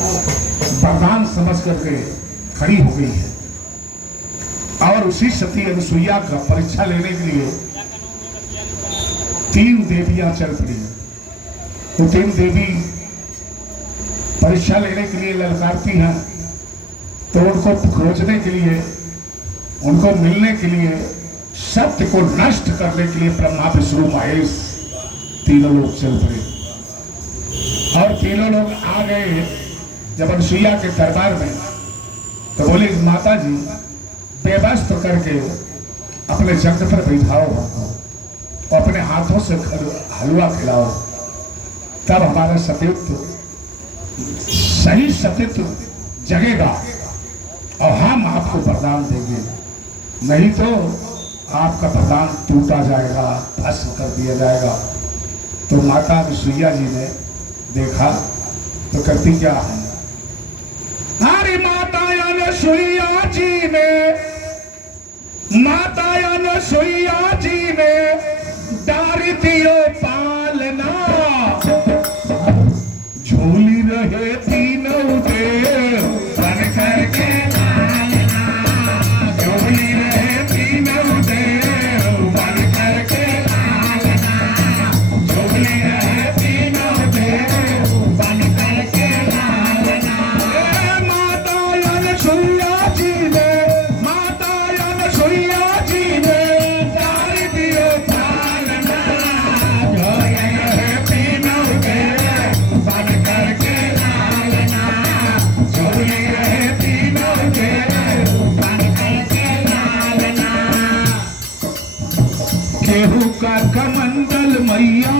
वरदान समझ करके खड़ी हो गई है और उसी सती अनुसुईया का परीक्षा लेने के लिए 3 देवियां चल पड़ी। तो 3 देवी परीक्षा लेने के लिए ललकारती हैं, तो उनको खोजने के लिए, उनको मिलने के लिए, सत्य को नष्ट करने के लिए ब्रह्मा विष्णु महेश तीनों लोग चल पड़े। और तीनों लोग आ गए जब अनुसुईया के दरबार में, तो बोले माता जी बेबस्त करके अपने जंग पर बैठाओ और अपने हाथों से हलवा खिलाओ, तब हमारा सतीत्व, सही सतीत्व जगेगा और हम आपको वरदान देंगे, नहीं तो आपका वरदान टूटा जाएगा, भस्म कर दिया जाएगा। तो माता अनुसुईया जी ने देखा तो करती क्या है, अरे माता अनुसुईया जी ने, माता अनुसुईया जी ने डार दियो पालना, झूली रहे तीनों देव बन करके लालना, झूली रहे तीनों देव बन करके लालना, झूली रहे तीनों देव बन करके लालना। माता अनुसुईया जी ने, माता अनुसुईया जी ने डार दियो पालना, झूली रहे तीनों देव बन करके लालना, झूली रहे तीनों देव बन करके लालना। केहू का कमंडल मैया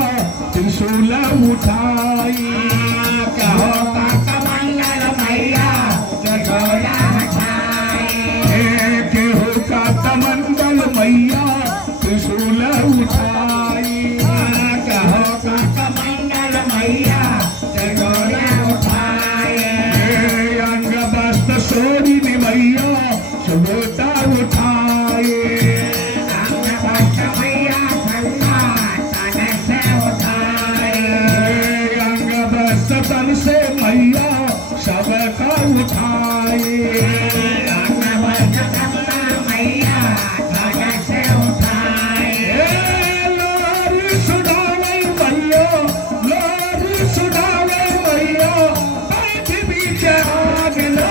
त्रिशूल उठाई, केहू का कमंडल मैया त्रिशूल उठाई, केहू का कमंडल मैया त्रिशूल उठाई, केहू का कमंडल मैया त्रिशूल उठाई, अंग वस्त्र सोनी मैया सुबोटा उठाए, अंग वस्त्र मैया खंडा तन से उठाए, अंग वस्त्र तन से मैया सबका उठाए, अंग वस्त्र खंडा मैया तन से उठाए। लोरी सुनावे मैया, लोरी सुनावे मैया, बैठ बीच आगना,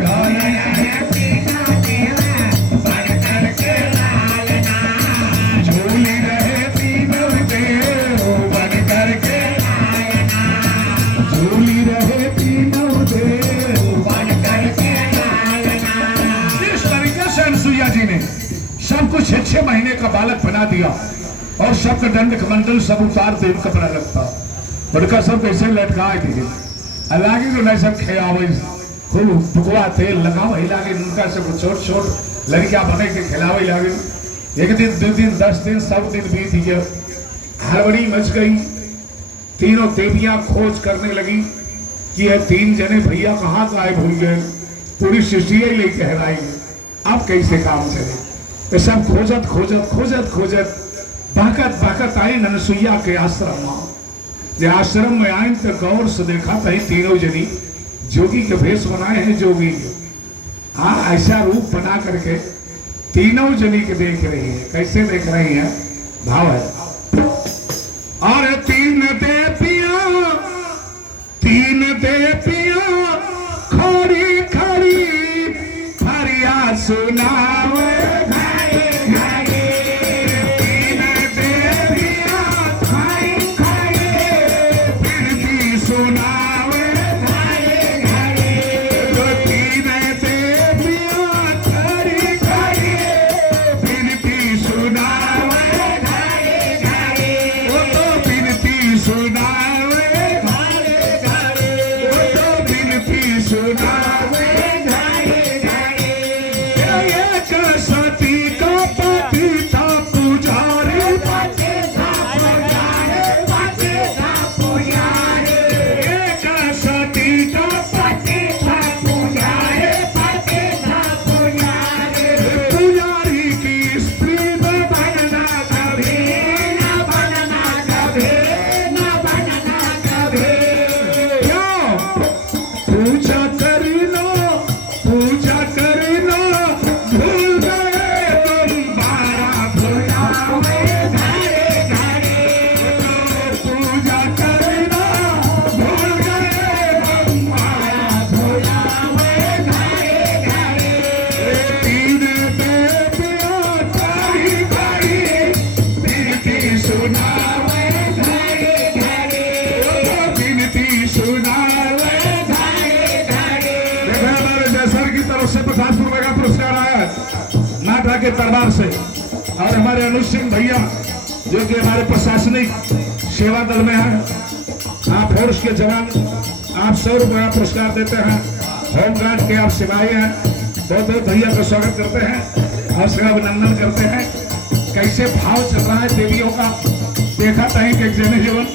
झूली रहे तीनों देव बन करके लालना, झूली रहे तीनों देव बन करके लालना, झूली रहे तीनों देव बन करके लालना। इस तरीके से अनुसुईया जी ने सबको 6-6 महीने का बालक बना दिया और सबका दंड कमंडल सब उतार दे, कपड़ा रखता बड़का सब कैसे लटकाए थे, लागे तो नहीं सब खिलावे, खूब भुकवा तेल लगाओ लागे, उनका सब छोट छोट लड़कियां बने के खिलावे लागे। एक दिन 2 दिन 10 दिन सब दिन बीत गया, हड़बड़ी मच गई। तीनों देवियां खोज करने लगी कि ये 3 जने भैया कहाँ गायब हो गए, पूरी सृष्टि ही ले कहलाई, अब कैसे काम चले। तो सब खोजत खोजत खोजत खोजत बहकत बहकत आई अनुसुईया के आश्रम में। जब आश्रम में आए तो गौर से देखा तो तीनों जनी जोगी के भेष बनाए हैं, जोगी हाँ ऐसा रूप बना करके तीनों जनी के देख रही है। कैसे देख रही है, भाव है, और 3 देवियां, 3 देवियां खड़ी खड़ी फरियाद सुनावे, सुनावे के दरबार से। और हमारे अनुज सिंह भैया जो कि हमारे प्रशासनिक सेवा दल में है, आप फोर्स के जवान, आप 100 रुपया पुरस्कार देते हैं। होमगार्ड के आप सिपाही हैं, बहुत बहुत भैया का स्वागत करते हैं और उसका अभिनंदन करते हैं। कैसे भाव चल रहा है देवियों का, देखा कहीं कि जन जीवन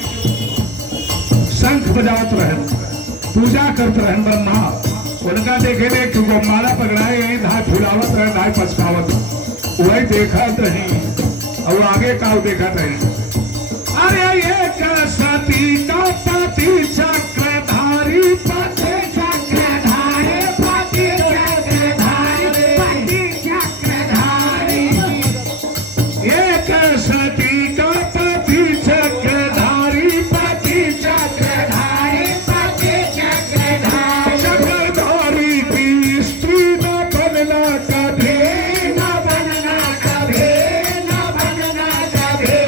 शंख बजावत रहे, पूजा करते रहे ब्रह्मा, उनका देखे देख क्योंकि माला पकड़ाए यही धाय फुलावत रहे, धाय पछतावत, वही देखा नहीं और आगे का देखा नहीं। अरे ये सती का पति चक्रधारी, पति चक्रधारी, पति चक्रधारी, पति चक्रधारी, एक सती का पति चक्रधारी, पति चक्रधारी, पति चक्रधारी, चक्रधारी की स्त्री न बनना कभी, न बनना कभी, न बनना कभी।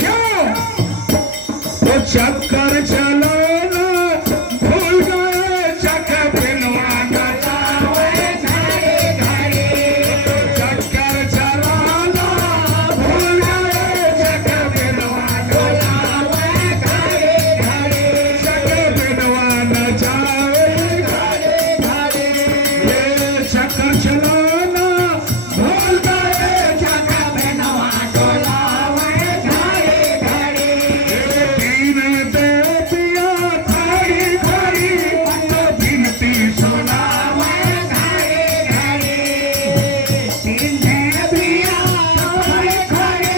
क्यों? तो चक्कर चलाना भूल गए, चक्कर बिनवाना चाहे घड़ी घड़ी, चक्कर चलाना भूल गए, चक्कर बिनवाना चाहे घड़ी घड़ी, चक्कर बिनवाना चाहे घड़ी घड़ी, ये चक्कर चलाना भूल गए, चक्कर बिनवाना चाहे घड़ी घड़ी, तीन देवियां खड़ी खड़ी तो बिनती सुनावे घड़ी घड़ी, तीन देवियां खड़ी खड़ी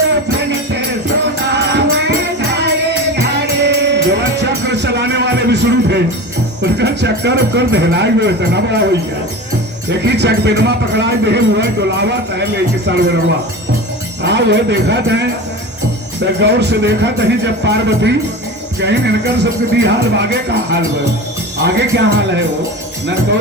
तो बिनती सुनावे घड़ी घड़ी। जो चक्र चलाने वाले विष्णु थे, उनका चक्कर उकर बहलाई हुए इतना बड़ा हो गया, एक ही चक बिनमा पकड़ाई दे हुआ डोलावा तय लेके सालवरवा। हाँ वह देखा था, तो गौर से देखा था जब पार्वती कहीं इनकर सबके दी हाल, आगे का हाल है, आगे क्या हाल है वो न तो